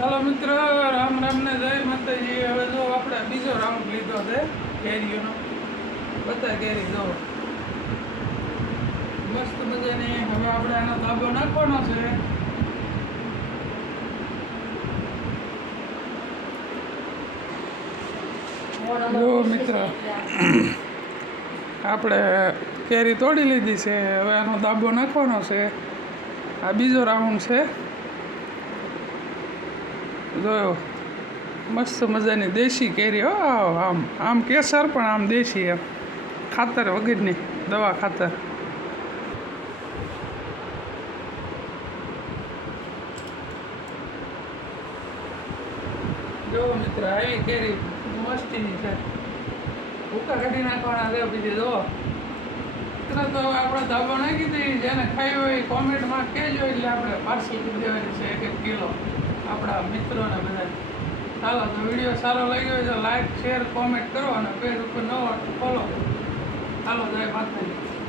ચાલો મિત્ર, રામ રામને જય માતાજી. હવે જો આપણે બીજો રાઉન્ડ લીધો છે કેરીઓનો. બધા કેરી જો મસ્ત મજાની. હવે આપણે આનો તાબો નાખવાનો છે. જો મિત્ર, આપણે કેરી તોડી લીધી છે. હવે આનો દાબો નાખવાનો છે. આ બીજો રાઉન્ડ છે. જોયો, મસ્ત મજાની દેશી કેરી હો. આમ કેસર પણ આમ દેશી, એમ ખાતર વગરની, દવા ખાતર. જો મિત્ર, આવી કેરી મસ્તીની છે. ભૂકા કાઢી નાખવાના છે બીજી. જો મિત્ર, તો આપણે ધાબો નાખી દઈએ. જેને ખાઈ હોય કોમેન્ટમાં કહેજો, એટલે આપણે પાર્સલ કરી દેવાની છે 1-1 કિલો આપણા મિત્રોને બધા. ચાલો, તો વિડીયો સારો લાગ્યો હોય તો લાઈક, શેર, કોમેન્ટ કરો અને પેજ ઉપર ન ફોલો. ચાલો, જય માતાજી.